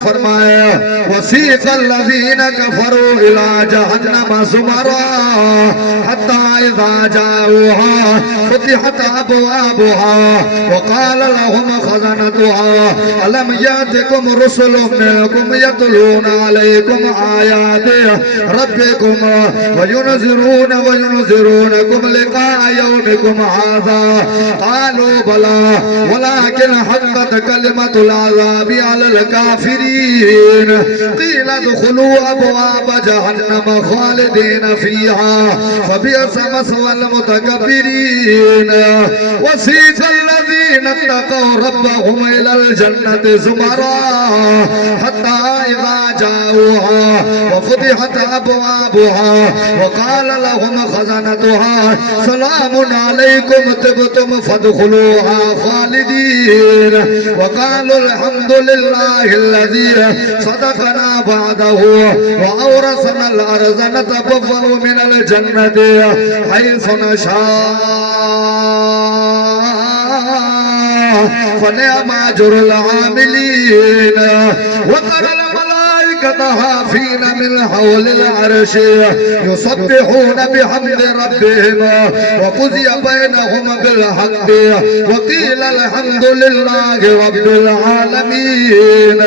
फरमाया वसीक़ल लज़ीना कफ़रू इला जहन्नम ज़ुमरा हत्ता इज़ा जाऊहा फुतिहत अबवाबुहा वक़ाल लहुम ख़ज़नतुहा अलम यातिकुम रुसुलुम मिनकुम यतलूना अलैकुम आयाति रब्बिकुम वयुनज़िरूनकुम लिक़ाअ यौमिकुम हाज़ा क़ालू बला वलाकिन हक़्क़त कलिमतुल अज़ाबि अलल काफ़िरीन قيل ادخلوا أبواب جهنم خالدين فيها فبئس مثوى المتكبرين وسيق الذين اتقوا ربهم إلى الجنة زمرا حتى إذا جاءوها وفتحت أبوابها وقال لهم خزنتها سلام عليكم طبتم فادخلوها خالدين وقالوا الحمد لله الذي صدقنا بعده وأورثنا الأرض نتبوأ من الجنة حيث نشاء فنعم أجر العاملين وترى الملائكة حافين من حول العرش يسبحون بحمد ربهم وقضي بينهم بالحق وقيل الحمد لله رب العالمين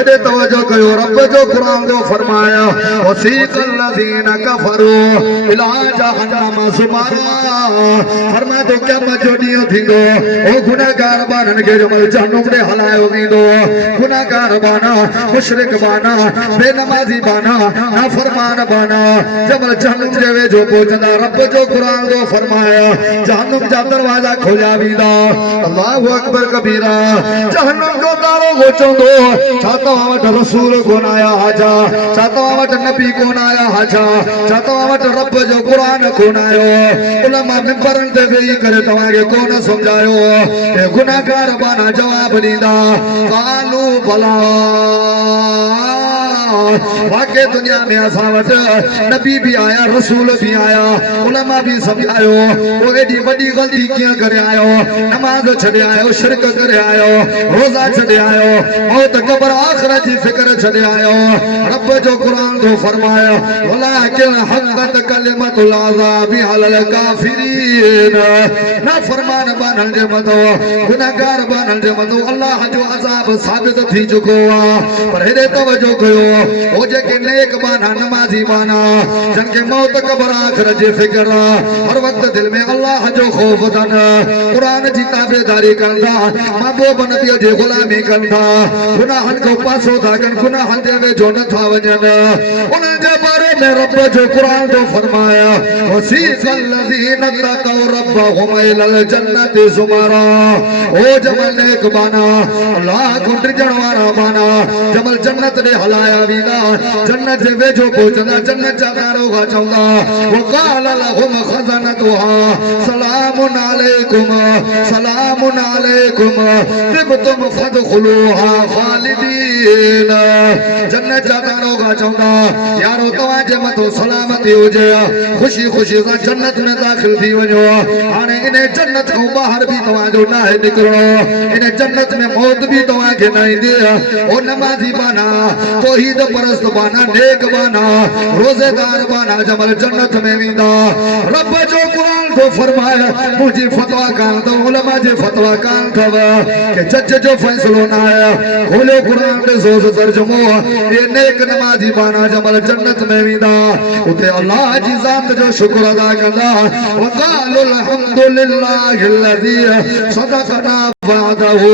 इधर तवज्जो करो रब जो कुरान को फरमाया वसीक़ल लज़ीना कफ़रू इला जहन्नम ज़ुमरा फरमाया तो क्या मजोडियो थींदो ओ गुनाहगार बानन के जमल जहन्नम ने हलायो वींदो गुनाहगार बाना मुशरिक बाना बेनमाज़ी बाना नाफरमान बाना जमल जहन्नम जे वे जो पहुंचदा रब जो कुरान को फरमाया जहन्नम जा दरवाजा खोलिया वींदा अल्लाहु अकबर कबीरा जहन्नम जो दारो गोचंदो चाहता वट रसूल कोन आया हाजा चाहता वट नबी कोन आया हाजा चाहता वट रब जो कुरान कोन आयो उलमा मिंबरन ते वेही करे तवा के कोन समझायो ए गुनाहगार बाना जवाब दींदा कालू भला वाके दुनिया में असा वट नबी भी आया रसूल भी आया उलमा भी समझायो वो एडी वडी गलती क्यों करे आयो नमाज छड़े आयो शिरक करे आयो रोजा छड़े आयो मौत कब्र आखिरत की फिक्र छड़े आयो रब जो कुरान को फरमाया वलाकिन हक़्क़त कलिमतुल अज़ाबि अलल काफ़िरीन ना फरमान बनल जे मतो गुनाहगार बनल जे मतो अल्लाह जो अज़ाब साबित थी चुको आ पर हेदे तवज्जो कयो ओ जेके नेक बाना नमाजी बाना जिनके मौत कब्र आखिरत जी फिक्र हर वक्त दिल में अल्लाह जो खौफ दन कुरान जी ताबेदारी करदा महबूब नबी जी गुलामी करदा गुनाहन को पासो था कन गुनाहन जे वे जो न था वजन उन जे बारे में रब जो कुरान तो फरमाया वसीक़ल लज़ीना तक़ौ रब्बहुम इलल जन्नति ज़ुमरा ओ जमल नेक बाना अल्लाह को ड्रिजण वाला बाना जमल जन्नत ने हलाया वीदा जन्नत जे वे जो पहुंचदा जन्नत जा दारोगा चौंदा वक़ाल लहुम ख़ज़नतुहा सलामुन अलैकुम तिबतुम फदखुलूहा खालिदीन जन्नत जा दारोगा चौंदा यारो तवा जे मतो सलामती हुजे खुशी खुशी सां जन्नत में दाखिल थी वञो हाणे इन जन्नत को बाहर भी तवा जो ना है निकरो इन जन्नत में मौत भी तवा के ना ईंदी ओ नमाजी बाना तौहीद परस्त बाना नेक बाना रोजेदार बाना जमल जन्नत में वींदा रब जो कुरान तो फरमाया मुझे फतवा कान तो उलमा जे फतवा कान थव के जज जो फैसलो ना है खोलो कुरान के जोज तर्जुमो ये नेक नमाजी बाना जमल जन्नत में वींदा उते अल्लाह जी जात जो शुक्र अदा कंदा वक़ालुल हम्दुलिल्लाहिल्लज़ी सदक़ना वअदहु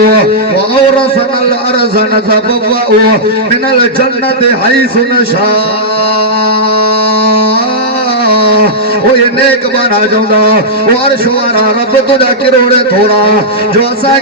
व औरसनल अर्ज़ नतबव्वअ मिनल जन्नति हैसु नशा ओ ये नेक बाना जाऊंगा वो अर्श वाला रब तुझा किरोड़े थोड़ा जो असा